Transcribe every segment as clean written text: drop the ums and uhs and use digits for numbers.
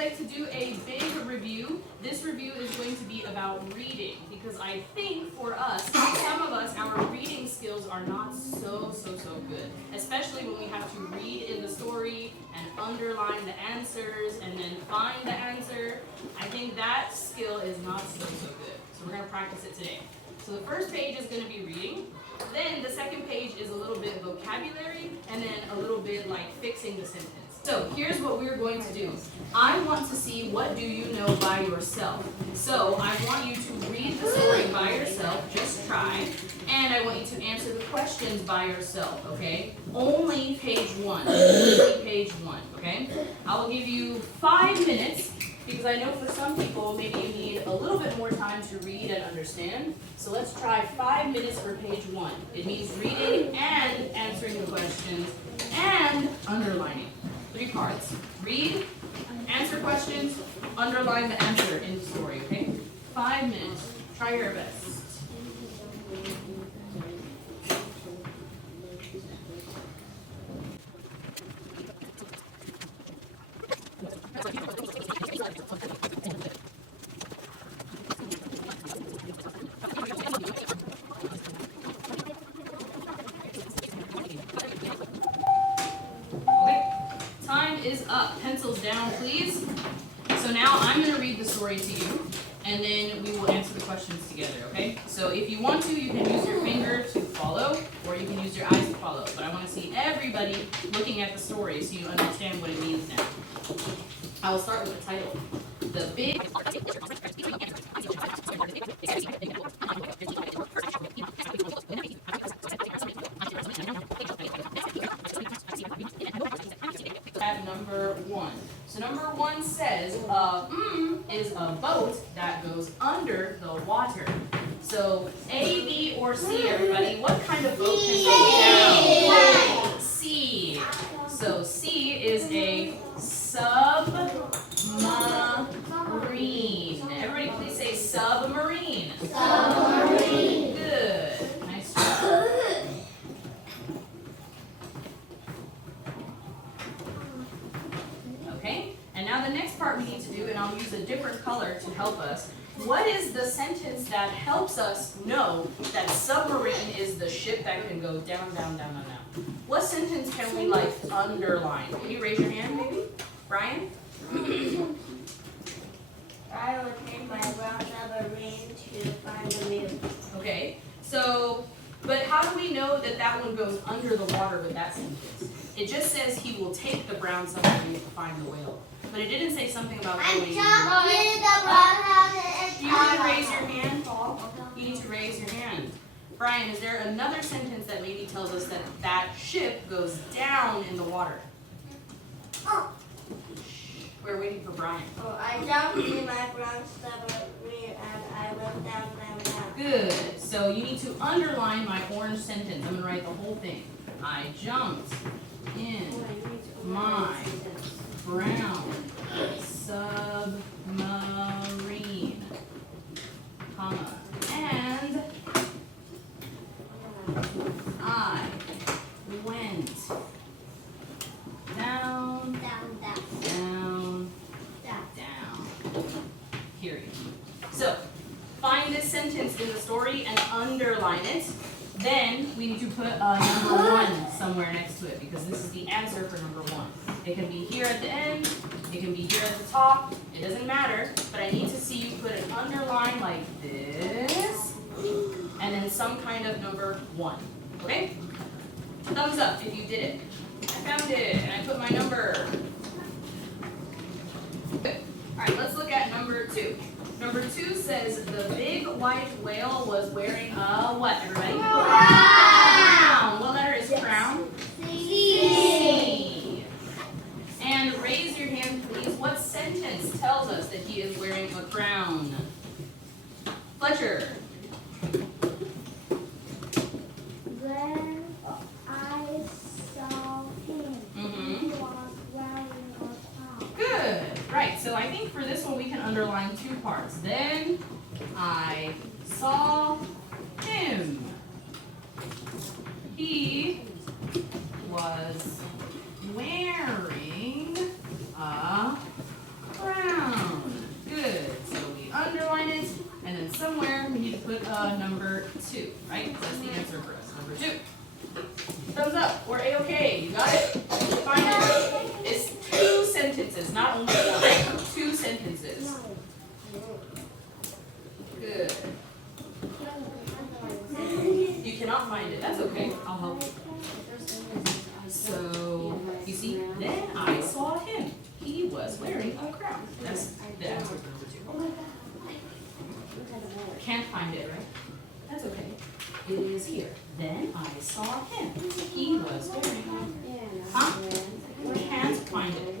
like to do a big review. This review is going to be about reading because I think for us, some of us, our reading skills are not so good. Especially when we have to read in the story and underline the answers and then find the answer. I think that skill is not so good. So we're going to practice it today. So the first page is going to be reading. Then the second page is a little bit vocabulary and then a little bit like fixing the sentence. So here's what we're going to do. I want to see what do you know by yourself. So I want you to read the story by yourself, just try, and I want you to answer the questions by yourself, okay? Only page 1, only page 1, okay? I will give you 5 minutes because I know for some people maybe you need a little bit more time to read and understand. So let's try 5 minutes for page 1. It means reading and answering the questions and underlining. 3 parts. Read, answer questions, underline the answer in the story, okay? 5 minutes. Try your best. Is up. Pencils down, please. So now I'm going to read the story to you, and then we will answer the questions together, okay? So if you want to, you can use your finger to follow, or you can use your eyes to follow. But I want to see everybody looking at the story so you understand what it means now. I will start with the title. The Big... At number 1. So number 1 says is a boat that goes under the water. So A, B, or C, everybody, what kind of boat can go down? C. So C is a submarine. Everybody please say submarine. Submarine. Good. Nice job. Okay, and now the next part we need to do, and I'll use a different color to help us. What is the sentence that helps us know that submarine is the ship that can go down, down, down, down, down? What sentence can we like underline? Can you raise your hand maybe? Brian? I will take my brown submarine to find the wheel. Okay, so, but how do we know that that one goes under the water with that sentence? It just says he will take the brown submarine to find the whale. But it didn't say something about going. I'm jumping the brown house. You need to raise your hand, Paul. You need to raise your hand. Brian, is there another sentence that maybe tells us that that ship goes down in the water? Oh. We're waiting for Brian. Oh, I jumped in my brown submarine and I went down, down, down. Good. So you need to underline my orange sentence. I'm going to write the whole thing. I jumped in my brown submarine, comma, and I went down, Down, down, down, down. down, period. So, find this sentence in the story and underline it. Then we need to put number 1 somewhere next to it because this is the answer for number 1. It can be here at the end, it can be here at the top, it doesn't matter, but I need to see you put an underline like this, and then some kind of number 1, okay? Thumbs up if you did it. I found it, and I put my number. Good. All right, let's look at number 2. Number 2 says the big white whale was wearing a what, everybody? Crown. What letter is crown? C. And raise your hand, please. What sentence tells us that he is wearing a crown? Fletcher. When I saw him, he was wearing a crown. Good. Right. So I think for this one we can underline 2 parts. Then I saw him. He was wearing a crown. put number 2, right? That's the answer for us. Number 2. Thumbs up or A-okay. You got it? Find it. It's 2 sentences, not only 1. 2 sentences. Good. You cannot find it. That's okay. I'll help you. So, you see, then I saw him. He was wearing a crown. That's the answer for number 2. Can't find it, right? That's okay. It is here. Then I saw him. He was wearing a crown. Huh? Can't find it.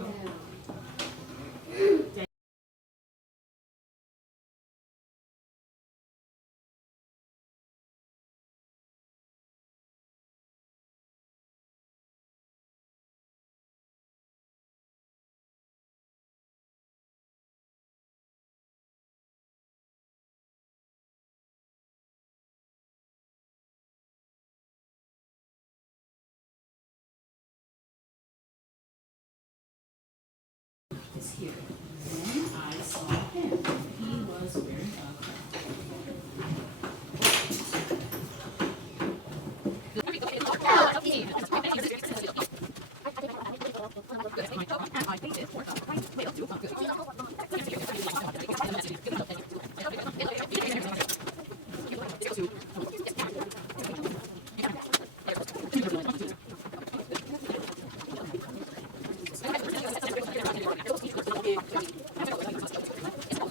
Is here. Then I saw him. He was wearing a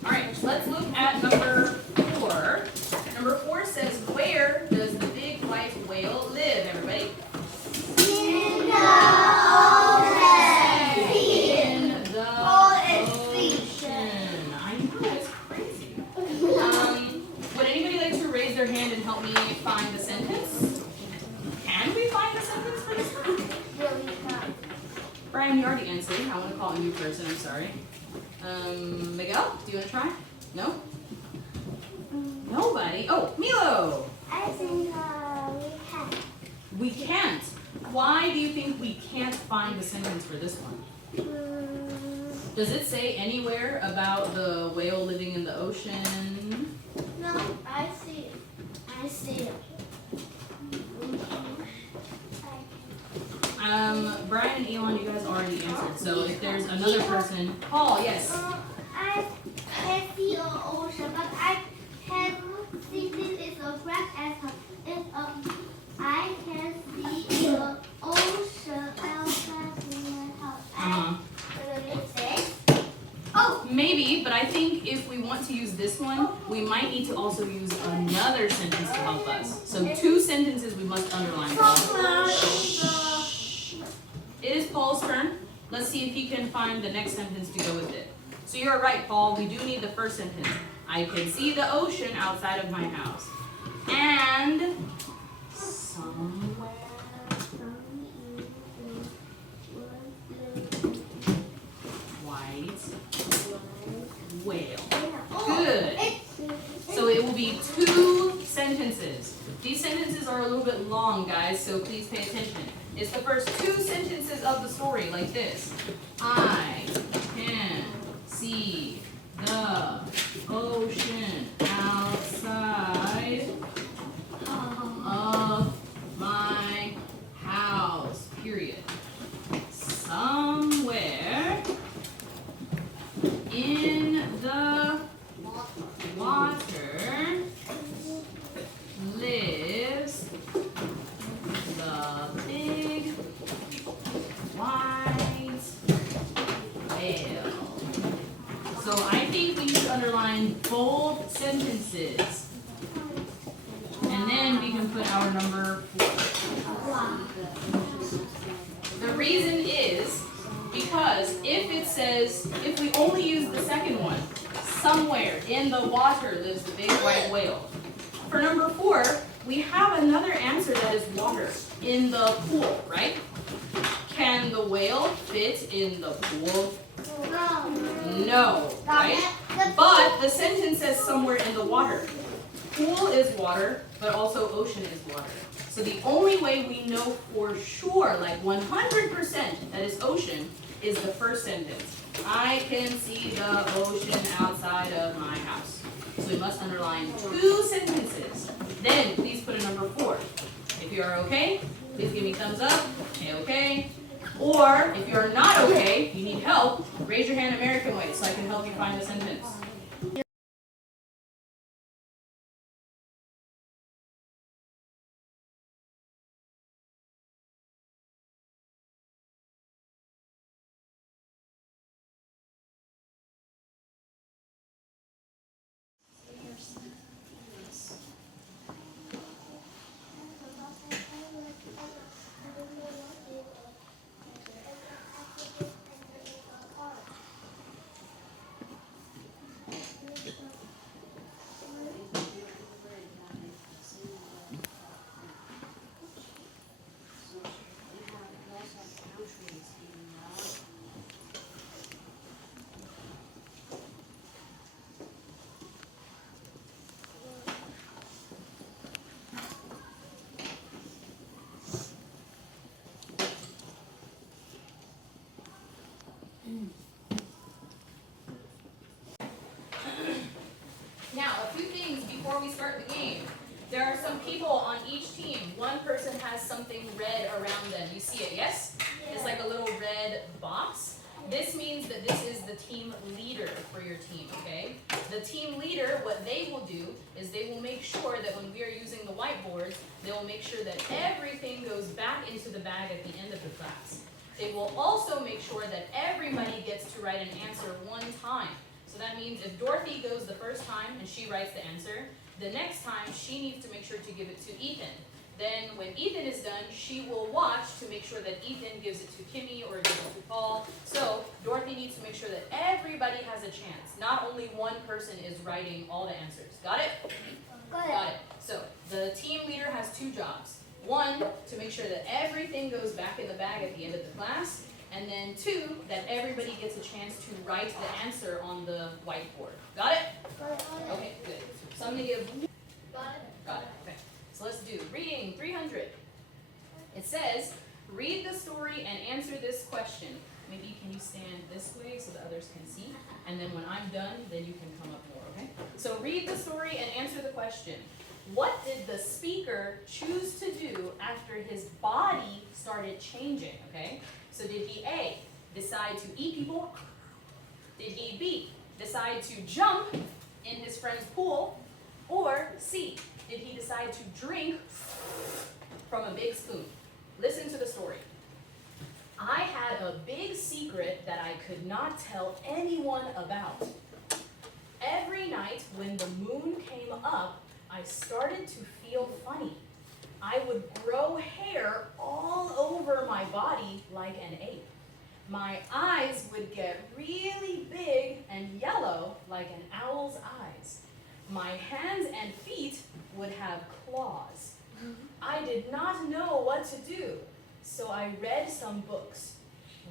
Alright, let's look at number 4. Number 4 says, where does the big white whale live, everybody? In the ocean. In the ocean. I know, it's crazy. Would anybody like to raise their hand and help me find the sentence? Can we find the sentence for this one? Brian, you already answered. I want to call a new person, I'm sorry. Miguel, do you want to try? No? Nobody? Oh, Milo! I think we can. We can't. Why do you think we can't find the sentence for this one? Does it say anywhere about the whale living in the ocean? No, I see it. I see it. Brian and Elon, you guys already answered. So if there's another person, Paul, yes. I can see an ocean, but I can see this is a grass as I can see the ocean outside my house. It says, oh, Maybe, but I think if we want to use this one, we might need to also use another sentence to help us. So 2 sentences we must underline. It is Paul's turn. Let's see if he can find the next sentence to go with it. So you're right, Paul. We do need the first sentence. I can see the ocean outside of my house. And somewhere white whale. Good. So it will be 2 sentences. These sentences are a little bit long, guys, so please pay attention. It's the first 2 sentences of the story, like this. I can see the ocean outside of my house, period. Somewhere in the water lives the big white whale. So I think we should underline both sentences. And then we can put our number 4. The reason is because if we only use the second one, somewhere in the water lives the big white whale. For number 4, we have another answer that is water, in the pool, right? Can the whale fit in the pool? No, right? But the sentence says somewhere in the water. Pool is water, but also ocean is water. So the only way we know for sure, like 100% that is ocean, is the first sentence. I can see the ocean outside of my house. So we must underline 2 sentences. Then please put a number 4. If you are okay, please give me thumbs up. Okay. Or if you are not okay, you need help, raise your hand American way so I can help you find the sentence. Now, a few things before we start the game. There are some people on each team. One person has something red around them. You see it, yes? It's like a little red box. This means that this is the team leader for your team, okay? The team leader, what they will do is they will make sure that when we are using the whiteboards, they will make sure that everything goes back into the bag at the end of the class. They will also make sure that everybody gets to write an answer one time. So that means if Dorothy goes the first time and she writes the answer, the next time she needs to make sure to give it to Ethan. Then when Ethan is done, she will watch to make sure that Ethan gives it to Kimmy or gives it to Paul. So Dorothy needs to make sure that everybody has a chance. Not only one person is writing all the answers. Got it? Got it. So the team leader has 2 jobs. 1, to make sure that everything goes back in the bag at the end of the class. And then 2, that everybody gets a chance to write the answer on the whiteboard. Got it? Okay, good. So I'm going to give... Got it. Okay. So let's do reading 300. It says, read the story and answer this question. Maybe can you stand this way so the others can see? And then when I'm done, then you can come up more, okay? So read the story and answer the question. What did the speaker choose to do after his body started changing, okay? So did he A, decide to eat people? Did he B, decide to jump in his friend's pool? Or C, did he decide to drink from a big spoon? Listen to the story. I had a big secret that I could not tell anyone about. Every night when the moon came up, I started to feel funny. I would grow hair all over my body like an ape. My eyes would get really big and yellow like an owl's eyes. My hands and feet would have claws. I did not know what to do, so I read some books.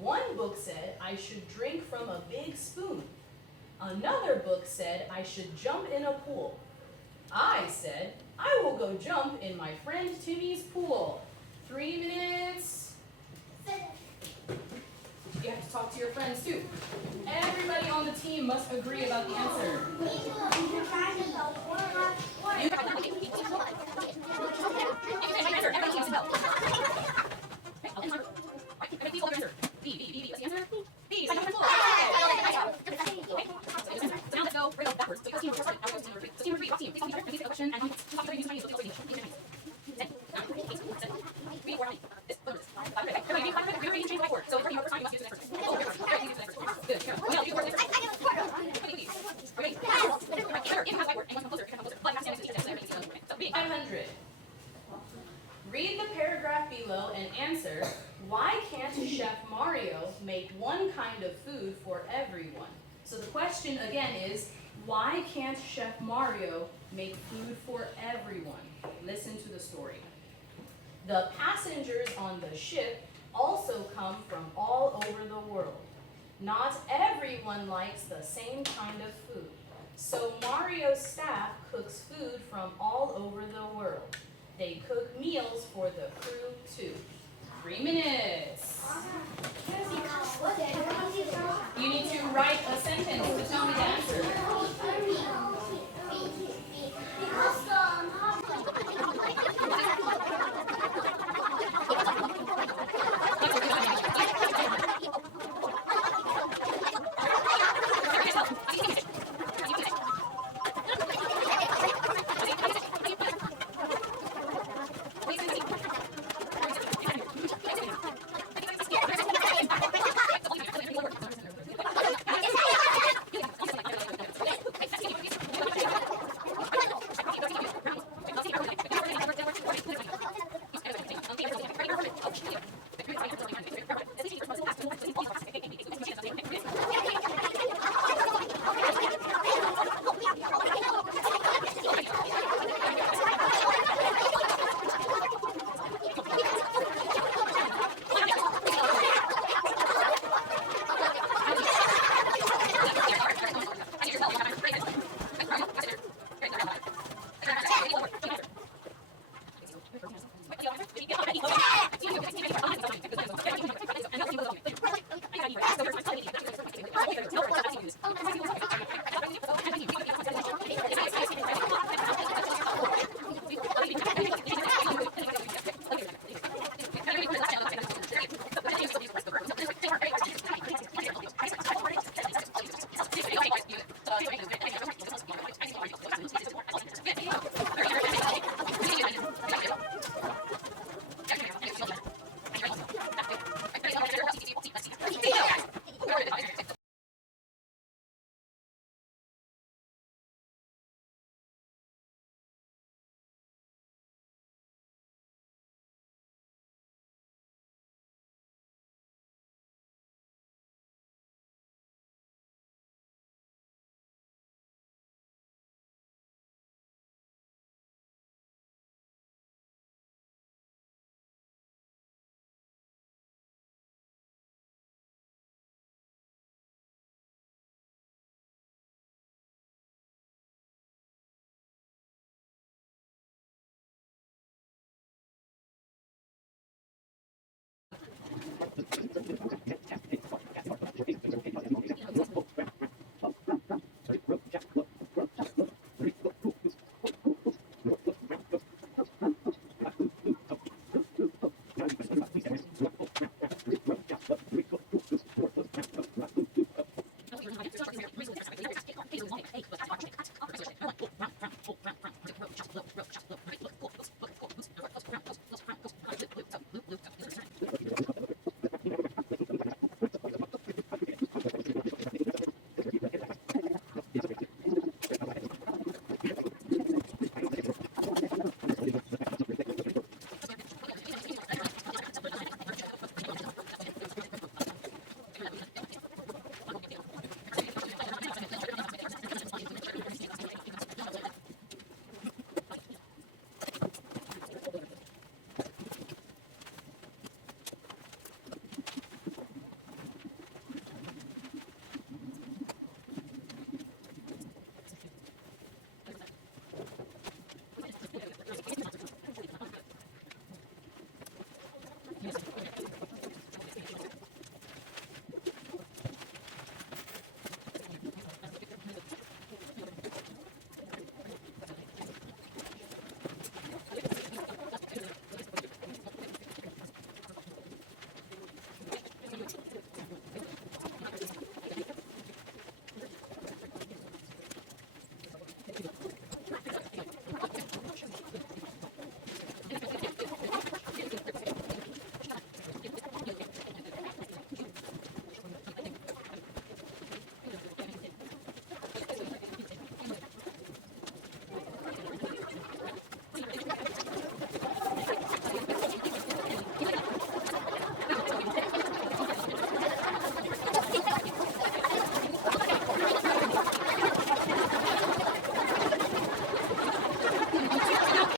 One book said I should drink from a big spoon. Another book said I should jump in a pool. I said, I will go jump in my friend Timmy's pool. 3 minutes. You have to talk to your friends too. Everybody on the team must agree about the answer. Read the paragraph below and answer, why can't Chef Mario make one kind of food for everyone? So the question again is, why can't Chef Mario make food for everyone? Listen to the story. The passengers on the ship also come from all over the world. Not everyone likes the same kind of food. So Mario's staff cooks food from all over the world. They cook meals for the crew too. 3 minutes. You need to write a sentence to tell me the answer.